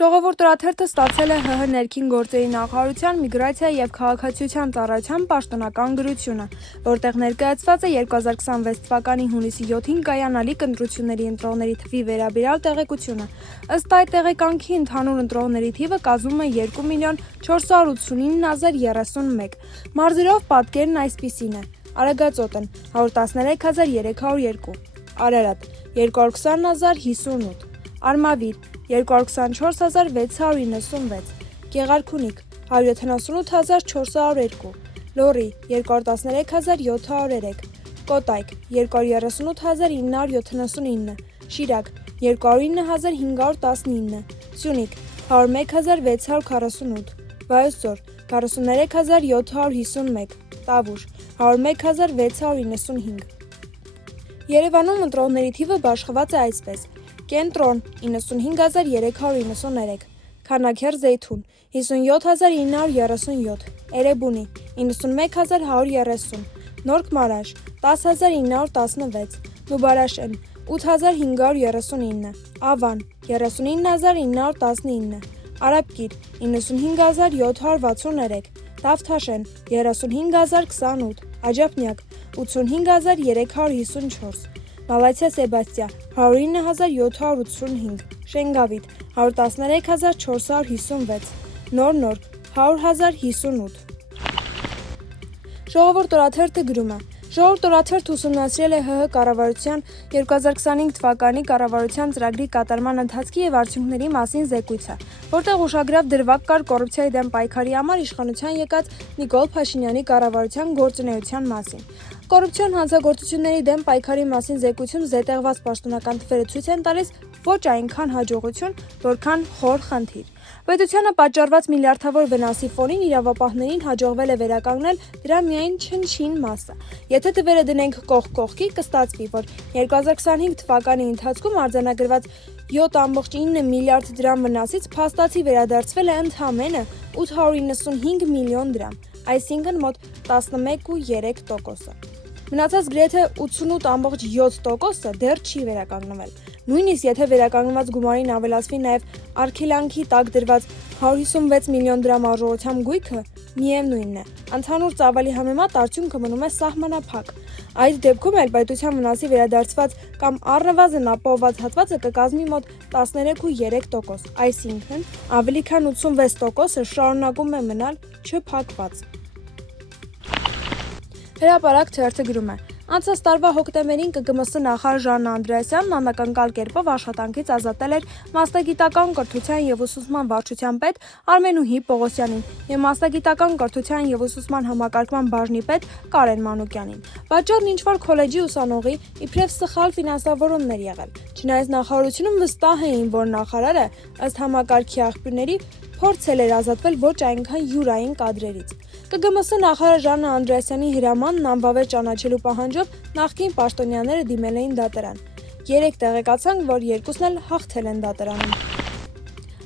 Ժողովուրդ օրաթերթը ստացել է ՀՀ ներքին գործերի նախարարության միգրացիա եւ քաղաքացիության ծառայության պաշտոնական գրությունը, որտեղ ներկայացված է 2026 թվականի հունիսի 7-ին կայանալիք ընտրությունների ընտրողների թվի վերաբերյալ տեղեկությունը։ Ըստ այդ տեղեկանքի ընդհանուր ընտրողների թիվը կազմում է 2.489.031։ Մարզերով պատկերն այսպիսին է. Արագածոտ 113302, Արարատ 220058, Արմավիր 224696, Գեղարքունիք 178402, Լոռի 213703, Կոտայք 238979, Շիրակ 209519, Սյունիք 101648, Վայոց ձոր 43751, Տավուշ 101695։ Երևանում ընտրողների թիվը բաշխված է այսպես. Կենտրոն 95393, Քանաքեռ-Զեյթուն 57937, Էրեբունի 91130, Նորք Մարաշ 10916, Նուբարաշեն 8539, Ավան 39919, Արաբկիր 95763, Դավթաշեն 35028, Աջափնյակ 85354, Մալացիա Սեբաստիա 109785, Շենգավիթ 113456, Նոր 100058։ Ժողովուրդ օրաթերթը գրում է. Ժողովուրդ օրաթերթը ուսումնասիրել է ՀՀ կառավարության 2025 թվականի կառավարության ծրագրի կատարման ընթացքի եւ արդյունքների մասին զեկույցը, որտեղ ուշագրավ դրվագ կար կոռուպցիայի դեմ պայքարի համար իշխանության եկած Նիկոլ Փաշինյանի կառավարության գործունեության մասին։ Կոռուպցիոն հանցագործությունների դեմ պայքարի մասին զեկույցում զետեղված պաշտոնական թվերը ցույց են տալիս ոչ այնքան հաջողություն, որքան խոր խնդիր։ Պետությանը պատճառված միլիարդավոր վնասի ֆոնին իրավապահներին հաջողվել է վերականգնել դրա միայն չնչին մասը։ Եթե թվերը դնենք կողք կողքի, կստացվի, որ 2025 թվականի ընթացքում արձանագրված 7.9 միլիարդ դրամ վնասից փաստացի վերադարձվել է ընդամենը 895 միլիոն դրամ, այսինքն մոտ 11.3%։ Մնացած գրեթե 88.7%-ը դեռ չի վերականգնվել։ Նույնիսկ եթե վերականգնված գումարին ավելացվի նաև արգելանքի տակ դրված 156 միլիոն դրամ արժողությամբ գույքը, միևնույնն է, ընդհանուր ծավալի համեմատ արդյունքը մնում է սահմանափակ։ Այդ դեպքում էլ պետության վնասի վերադարձված կամ առնվազն ապահովված հատվածը կկազմի մոտ 13.3%, այսինքն ավելի քան 86%-ը շարունակում է մնալ չփակված։ Հրապարակ թերթը գրում է. Անցած տարվա հոկտեմբերին ԿԳՄՍ նախարար Ժաննա Անդրեասյանն անակնկալ կերպով աշխատանքից ազատել էր մասնագիտական կրթության և ուսուցման վարչության պետ Արմենուհի Պողոսյանին և մասնագիտական կրթության և ուսուցման համակարգման բաժնի պետ Կարեն Մանուկյանին։ Պատճառն ինչ-որ քոլեջի ուսանողի իբրև սխալ ֆինանսավորումն էր եղել։ Չնայած նախարարությունում վստահ էին, որ նախարարը, ըստ համակարգի աղբյուրների, փորձել էր ազատվել ոչ այնքան յուրային կադրերից։ ԿԳՄՍ նախարար Ժաննա Անդրեասյանի հրամանն անվավեր ճանաչելու պահանջով նախկին պաշտոնյաները դիմել էին դատարան։ Երեկ տեղեկացանք, որ երկուսն էլ հաղթել են դատարանում։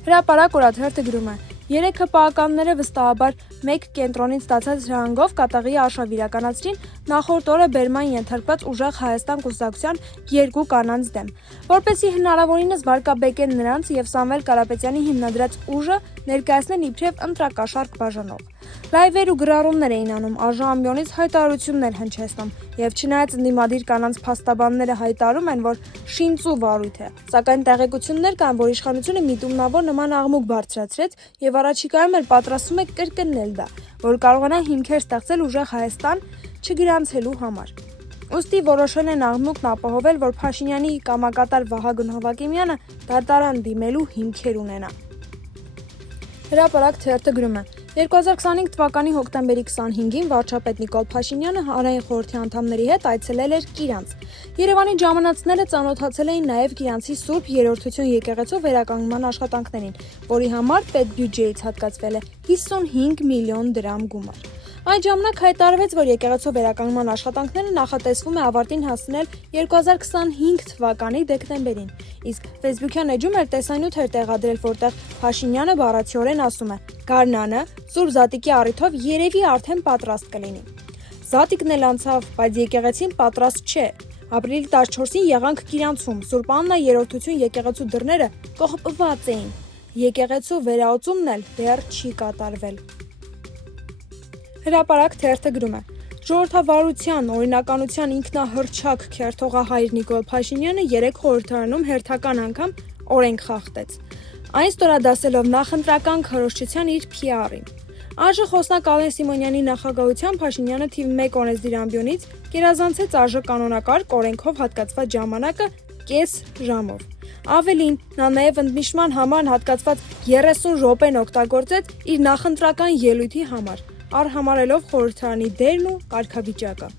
Հրապարակ օրաթերթը գրում է. 3 ՀՊԱ-ականները վստահաբար մեկ կենտրոնից ստացած հրահանգով կատաղի արշավ իրականացրին նախորդ օրը բերման ենթարկված ուժեղ Հայաստան կուսակցության 2 կանանց դեմ, որպեսզի հնարավորինս վարկաբեկեն նրանց և Սամվել Կարապետյանի հիմնադրած ուժը ներկայացնեն իբրև ընտրակաշառք բաժանող։ Լայվեր ու գրառումներ էին անում, արժանամիոնից հայտարարություններ հնչեցնում, և չնայած ընդդիմադիր կանանց փաստաբանները հայտարարում են, որ շինծու վարույթ է, սակայն տեղեկություններ կան, որ իշխանությունը միտումնավոր նման աղմուկ բարձրացրեց և առաջիկայում էլ պատրաստվում է կրկնել դա, որ կարողանա հիմքեր ստեղծել ուժեղ Հայաստան չգրանցելու համար։ Ուստի որոշել են աղմուկն ապահովել, որ Փաշինյանի կամակատար Վահագն Հովակիմյանը դատարան դիմելու հիմքեր ունենա։ Հրապարակ թերթը գրում է. 2025 թվականի հոկտեմբերի 25-ին վարչապետ Նիկոլ Փաշինյանը հանրային խորհրդի անդամների հետ այցելել էր Կիրանց։ Երևանի ժամանածները ծանոթացել էին նաև Կիրանցի Սուրբ Երրորդություն եկեղեցու վերականգնման աշխատանքներին, որի համար պետբյուջեից հատկացվել է 55 միլիոն դրամ գումար։ Այդ ժամանակ հայտարարվեց, որ եկեղեցու վերականգնման աշխատանքները նախատեսվում է ավարտին հասցնել 2025 թվականի դեկտեմբերին, իսկ Facebook-յան էջում էլ տեսանյութ էր տեղադրել, որտեղ Փաշինյանը բառացիորեն ասում է. «Գարնանը Սուրբ Զատիկի առիթով երևի արդեն պատրաստ կլինի»։ Զատիկն էլ անցավ, բայց եկեղեցին պատրաստ չէ։ Ապրիլի 14-ին եղանք Կիրանցում, Սուրբ Աննա Երրորդություն եկեղեցու դռները կողպված էին։ եկեղեցու վերաուծումն էլ դեռ չի կատարվել։ Հրապարակ թերթը գրում է. Ժողովրդավարության, օրինականության ինքնահռչակ քերթողահայր Նիկոլ Փաշինյանը երեկ խորհրդարանում հերթական անգամ օրենք խախտեց։ Այն ստորադասելով նախընտրական քարոզչության իր PR-ին։ ԱԺ խոսնակ Ալեն Սիմոնյանի նախագահությամբ Փաշինյանը թիվ 1 օրենսդիր ամբիոնից գերազանցեց ԱԺ կանոնակարգ օրենքով հատկացված ժամանակը կես ժամով։ Ավելին, նա նաև ընդմիջման համար հատկացված 30 րոպեն օգտագործեց իր նախընտրական ելույթի համար, արհամարհելով խորհրդարանի դերն ու կարգավիճակը։